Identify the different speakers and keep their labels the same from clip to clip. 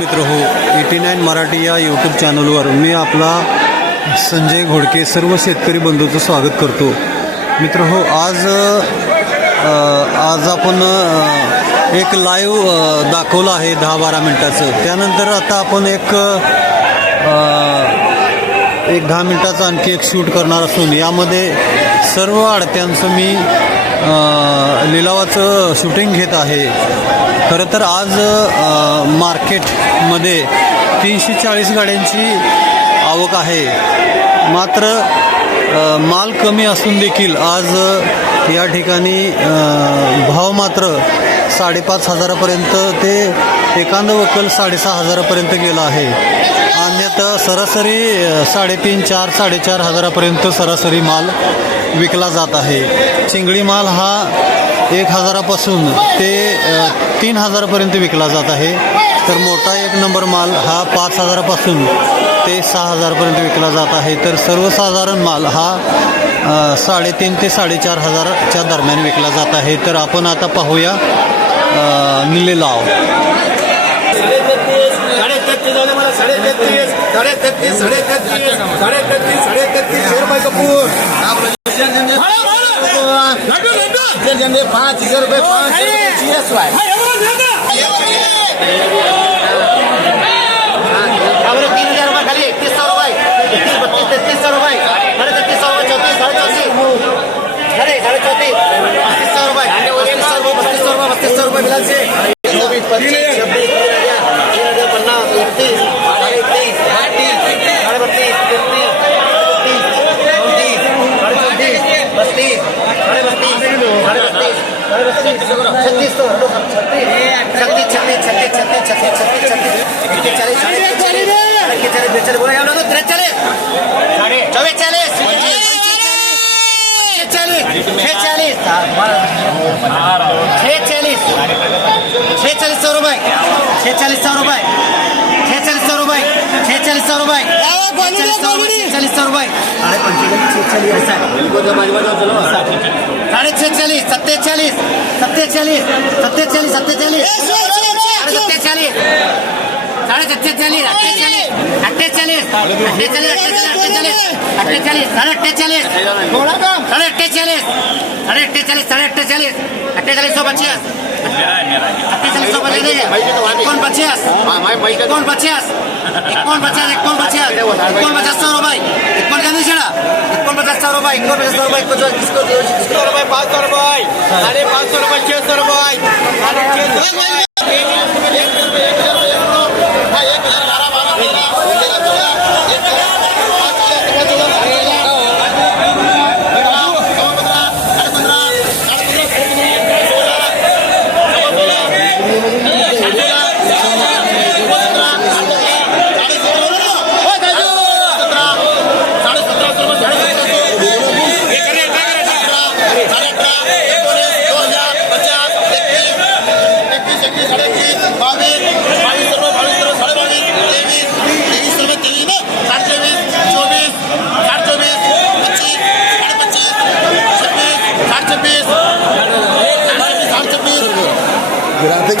Speaker 1: मित्र हो eighty nine Marathi या यूट्यूब चॅनलवर मी आपला संजय घोडके सर्व शेतकरी बंधूचं स्वागत करतो. मित्र हो आज आज आपण एक लाईव्ह दाखवलं आहे दहा बारा मिनटाचं. त्यानंतर आता आपण एक एक दहा मिनटाचं आणखी एक शूट करणार असून यामध्ये सर्व आडत्यांचं मी लिलावाचं शूटिंग घेत आहे. खरं तर आज मार्केटमध्ये तीनशे चाळीस गाड्यांची आवक आहे. मात्र माल कमी असून देखील आज या ठिकाणी भाव मात्र साडेपाच हजारापर्यंत ते एकांद वकल साडेसहा हजारापर्यंत गेला आहे. अन्यथा सरासरी साडेतीन चार साडेचार हजारापर्यंत सरासरी माल विकला जात आहे चिंगळी माल हा एक हजारापासून ते तीन हजारापर्यंत विकला जात आहे तर मोठा एक नंबर माल हा पाच हजारापासून ते सहा हजारपर्यंत विकला जात आहे तर सर्वसाधारण माल हा साडेतीन ते साडेचार हजारच्या दरम्यान विकला जात आहे तर आपण आता पाहूया अ, निलेलाव
Speaker 2: साडे तेहतीस साडे तेहतीस साडे तेहतीस साडे तेहतीस साडे तेहतीस જેને પાંચ હજાર રૂપિયા પાંચ આપણે તીન હજારમાં ખાલી એકત્રીસ સો રૂપિયા એકત્રીસ બત્રીસ તેત્રીસ સો રૂપિયા સાડે તેત્રીસ સો ચોત્રીસ સાડે ચોત્રીસ સાડે સાડે ચોત્રીસ પચીસ સો રૂપિયા પચીસ સો રૂપિયા પચીસ સો રૂપિયા બિલાલ છે ચોવીસ પચીસ છવ્વીસ सौ रुपए छेचालीस सौ रुपए छेचालीस सौ रुपए छेचालीस सौ रुपए छेचालीस सौ रुपए साढ़े छेचालीस सत्तेचालीस सत्तेचालीस सत्तेचालीस सत्तेचालीस सत्तेचालीस अठ्ठेचालीस अठ्ठेचालीस अठ्ठेचालीस अठ्ठेचालीस अठ्ठेचालीस साढ़े अठ्ठेचालीस साढ़े अठ्ठेचालीस साढ़े अठ्ठेचालीस साढ़े अठ्ठेचालीस अठ्ठेचालीस सौ पचास अठ्ठेचालीस सौ पचास इक्वन पचास इक्वन पचास इक्वन पचास इक्वन पचास इक्वन पचास सौ रुपये इक्वन का नहीं छड़ा इक्वन पचास सौ रुपये इक्वन पचास सौ रुपये इक्वन सौ रुपये पाँच सौ रुपये साढ़े पाँच सौ रुपये छः सौ रुपये good. I think.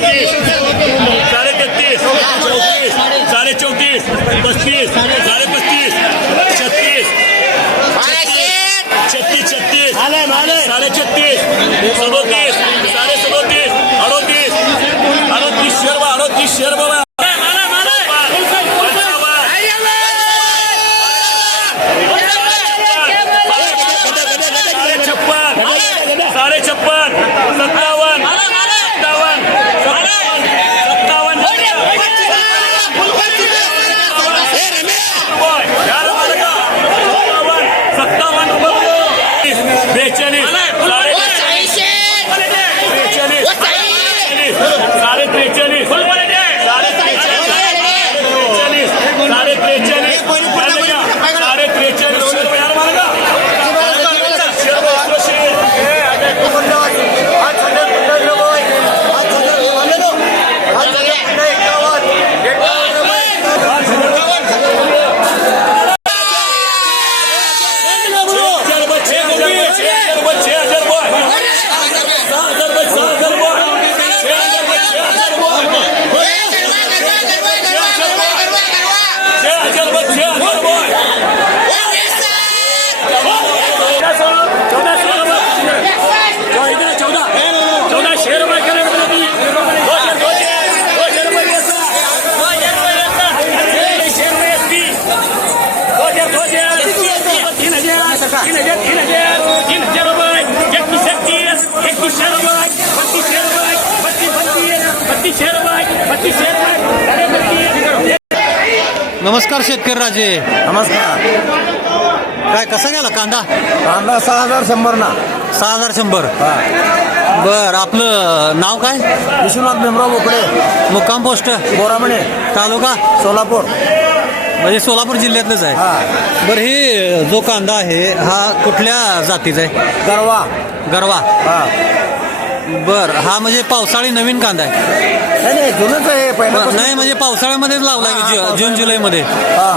Speaker 2: छत्तीस
Speaker 3: साडे तेहतीस चौतीस साडे चौतीस पस्तीस साडे पस्तीस छत्तीस छत्तीस छत्तीस साडे छत्तीस सदोतीस साडे सदोतीस अडोतीस अडोतीस शेअर बाबा अडोतीस शेअर बाबा
Speaker 1: नमस्कार शेतकरी राजे
Speaker 4: नमस्कार.
Speaker 1: काय कसा गेला कांदा?
Speaker 4: कांदा सहा हजार शंभर ना.
Speaker 1: सहा हजार शंभर. बर आपलं नाव काय?
Speaker 4: विश्वनाथ भीमराव बोकडे.
Speaker 1: मुक्काम पोस्ट.
Speaker 4: बोरामणे.
Speaker 1: तालुका?
Speaker 4: सोलापूर.
Speaker 1: म्हणजे सोलापूर जिल्ह्यातलंच आहे.
Speaker 4: हा.
Speaker 1: बरं हे जो कांदा आहे हा कुठल्या जातीचा आहे?
Speaker 4: गरवा.
Speaker 1: गरवा.
Speaker 4: हा.
Speaker 1: बर हा म्हणजे पावसाळी नवीन कांदा आहे.
Speaker 4: नाही नाही जुनच आहे पहिलं
Speaker 1: नाही म्हणजे पावसाळ्यामध्येच लावला की जु- जून जुलैमध्ये.
Speaker 4: हा.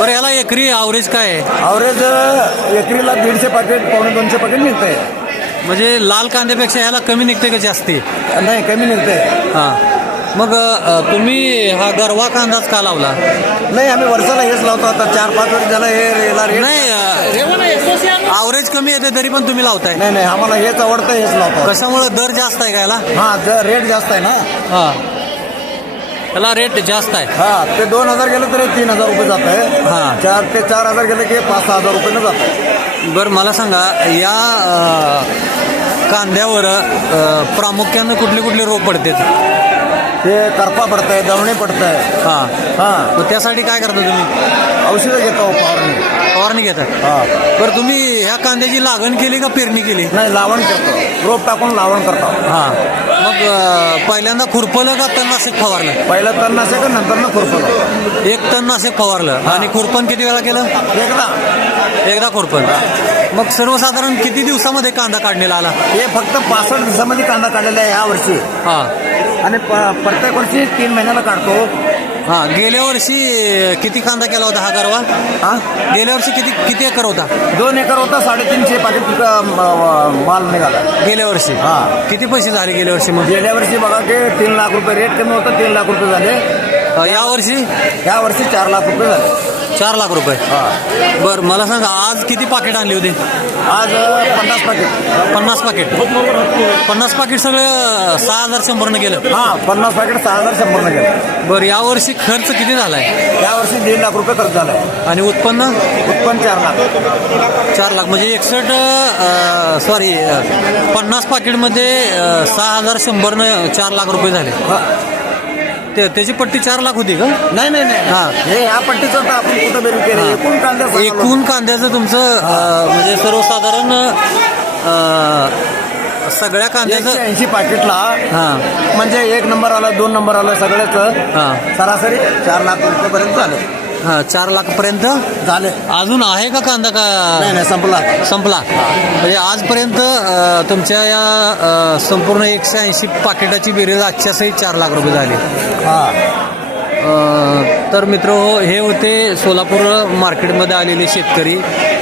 Speaker 1: बरं याला एकरी ॲव्हरेज काय आहे?
Speaker 4: अवरेज एकरीला दीडशे पाकिट पावणे दोनशे पाकिट निघतंय
Speaker 1: म्हणजे लाल कांद्यापेक्षा ह्याला कमी निघते का जास्ती?
Speaker 4: नाही कमी निघतंय.
Speaker 1: हां. मग अ, तुम्ही हा गरवा कांदाच का लावला?
Speaker 4: नाही आम्ही वर्षाला हेच लावतो आता चार पाच वर्ष झालं हे रेट
Speaker 1: नाही ॲव्हरेज कमी येते तरी पण तुम्ही लावताय.
Speaker 4: नाही नाही आम्हाला हेच आवडतं हेच लावतो
Speaker 1: कशामुळे दर जास्त आहे का याला?
Speaker 4: हा जर रेट जास्त आहे ना?
Speaker 1: हा. त्याला रेट जास्त आहे.
Speaker 4: हा ते दोन हजार गेलं तरी तीन हजार रुपये जात आहे.
Speaker 1: हा.
Speaker 4: चार ते चार हजार गेलं की पाच सहा हजार रुपये जात आहे.
Speaker 1: बरं मला सांगा या कांद्यावर प्रामुख्यानं कुठले कुठले रोग पडतात?
Speaker 4: ते करपा पडतंय दवणे पडतंय.
Speaker 1: हा.
Speaker 4: हा.
Speaker 1: मग त्यासाठी काय करता तुम्ही?
Speaker 4: औषधं घेतो फवारणी.
Speaker 1: फवारणी घेतात.
Speaker 4: हा.
Speaker 1: बरं तुम्ही ह्या कांद्याची लागण केली का पेरणी केली?
Speaker 4: नाही लावण करतो. रोप टाकून लावण करतो.
Speaker 1: हा. मग अ, पहिल्यांदा खुरपलं का तणनाशक फवारलं?
Speaker 4: पहिलं तणनाशक नंतर ना खुरपलं.
Speaker 1: एक तणनाशक फवारलं. आणि खुरपण किती वेळा केलं?
Speaker 4: एकदा.
Speaker 1: एकदा खुरपण. मग सर्वसाधारण किती दिवसामध्ये कांदा काढणीला आला?
Speaker 4: हे फक्त पासष्ट दिवसामध्ये कांदा काढलेला आहे या वर्षी.
Speaker 1: हा.
Speaker 4: आणि प- प्रत्येक वर्षी तीन महिन्याला काढतो.
Speaker 1: हा गेल्या वर्षी किती कांदा केला होता हा गरवा?
Speaker 4: हा?
Speaker 1: गेल्या वर्षी किती किती एकर होता?
Speaker 4: दोन एकर होता साडेतीनशे म- माल निघाला.
Speaker 1: गेल्या वर्षी?
Speaker 4: हा.
Speaker 1: किती पैसे झाले गेल्या वर्षी मग?
Speaker 4: गेल्या वर्षी बघा की तीन लाख रुपये रेट कमी होतं तीन लाख रुपये झाले.
Speaker 1: या वर्षी?
Speaker 4: या वर्षी चार लाख रुपये झाले.
Speaker 1: चार लाख रुपये.
Speaker 4: हा.
Speaker 1: बर मला सांगा आज किती पाकिट आणली होती?
Speaker 4: आज पन्नास पाकिट
Speaker 1: पन्नास पाकिट पन्नास पाकिट सगळं सहा हजार शंभरनं गेलं.
Speaker 4: हा पन्नास पाकिट सहा हजार शंभरनं गेलं.
Speaker 1: बरं या वर्षी खर्च किती झालाय?
Speaker 4: या वर्षी दीड लाख रुपये खर्च झाला
Speaker 1: आणि उत्पन्न?
Speaker 4: उत्पन्न चार लाख.
Speaker 1: चार लाख. म्हणजे एकसष्ट सॉरी पन्नास पाकिटमध्ये सहा हजार शंभरनं चार लाख रुपये झाले.
Speaker 4: हा.
Speaker 1: ते त्याची पट्टी चार लाख होती का?
Speaker 4: नाही नाही नाही.
Speaker 1: हा.
Speaker 4: हे या पट्टीचं तर आपण कुठं बेरी केलं एकूण कांदा सांगा
Speaker 1: एकूण कांद्याचं तुमचं अ, म्हणजे सर्वसाधारण अ, सगळ्या
Speaker 4: एकशे
Speaker 1: कांद्याचं
Speaker 4: ऐंशी पाकिटला
Speaker 1: हां.
Speaker 4: म्हणजे एक नंबर आलं दोन नंबर आलं सगळ्याच.
Speaker 1: हां.
Speaker 4: सरासरी चार लाख रुपयेपर्यंत झाले.
Speaker 1: हां चार लाखपर्यंत?
Speaker 4: झाले.
Speaker 1: अजून आहे का कांदा
Speaker 4: नाही
Speaker 1: का
Speaker 4: नाही संपला.
Speaker 1: संपला. म्हणजे आजपर्यंत अ, तुमच्या या अ, संपूर्ण एकशे ऐंशी पाकिटाची बेरीज आजच्या सहित चार लाख रुपये झाली.
Speaker 4: हां.
Speaker 1: तर मित्र हे होते सोलापूर मार्केटमध्ये आलेले शेतकरी.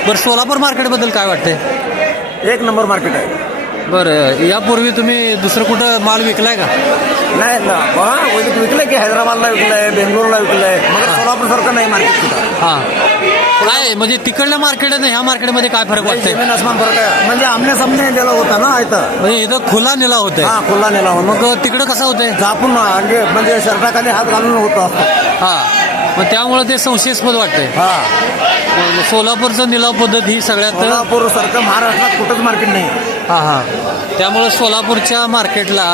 Speaker 1: बरं सोलापूर मार्केटबद्दल काय वाटतंय?
Speaker 4: एक नंबर मार्केट आहे.
Speaker 1: बरं यापूर्वी तुम्ही दुसरं कुठं माल विकलाय का?
Speaker 4: नाही ना. विकलंय की हैदराबादला विकलंय बेंगलोरला विकलंय. मग सोलापूर सारखं नाही मार्केट
Speaker 1: हां. काय म्हणजे तिकडल्या मार्केट आणि ह्या मार्केटमध्ये काय फरक वाटतंय?
Speaker 4: जमीन आसमान फरक आहे. म्हणजे आमने सामने दिला होता ना इथं.
Speaker 1: म्हणजे इथं खुला नेला होतंय
Speaker 4: हा खुला नेला मग
Speaker 1: मग तिकडं कसं होतंय?
Speaker 4: झापून अंगे म्हणजे शर्टाखाली हात घालून होतं.
Speaker 1: हा. मग त्यामुळे ते संशयास्पद वाटतंय.
Speaker 4: हा.
Speaker 1: सोलापूरचं निलाव पद्धत ही सगळ्यात
Speaker 4: सोलापूर सारखं महाराष्ट्रात कुठंच मार्केट नाही.
Speaker 1: हा हा. त्यामुळे सोलापूरच्या मार्केटला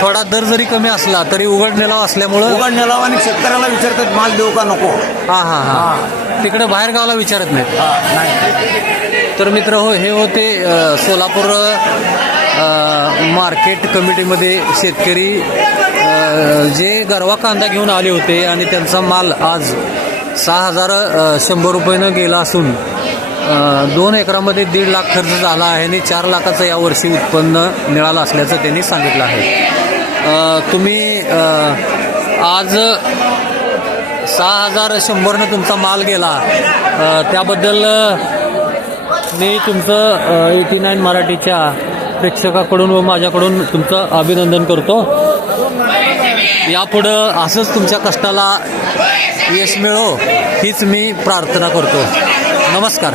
Speaker 1: थोडा दर जरी कमी असला तरी उघड निलाव असल्यामुळं
Speaker 4: उघड नेलाव आणि शेतकऱ्याला विचारतात माल देऊ का नको?
Speaker 1: हा हा हा. तिकडे बाहेर गावाला विचारत नाहीत.
Speaker 4: हा नाही.
Speaker 1: तर मित्र हो हे होते अ, सोलापूर अ, मार्केट कमिटीमध्ये शेतकरी जे गरवा कांदा घेऊन आले होते आणि त्यांचा माल आज सहा हजार शंभर रुपयानं गेला असून दोन एकरामध्ये दीड लाख खर्च झाला आहे आणि चार लाखाचं यावर्षी उत्पन्न मिळालं असल्याचं त्यांनी सांगितलं आहे. तुम्ही आज सहा हजार शंभरनं तुमचा माल गेला. त्याबद्दल मी तुमचं एटी नाईन मराठीच्या प्रेक्षकाकडून व माझ्याकडून तुमचं अभिनंदन करतो. यापुढं असंच तुमच्या कष्टाला यश मिळो हीच मी प्रार्थना करतो. नमस्कार.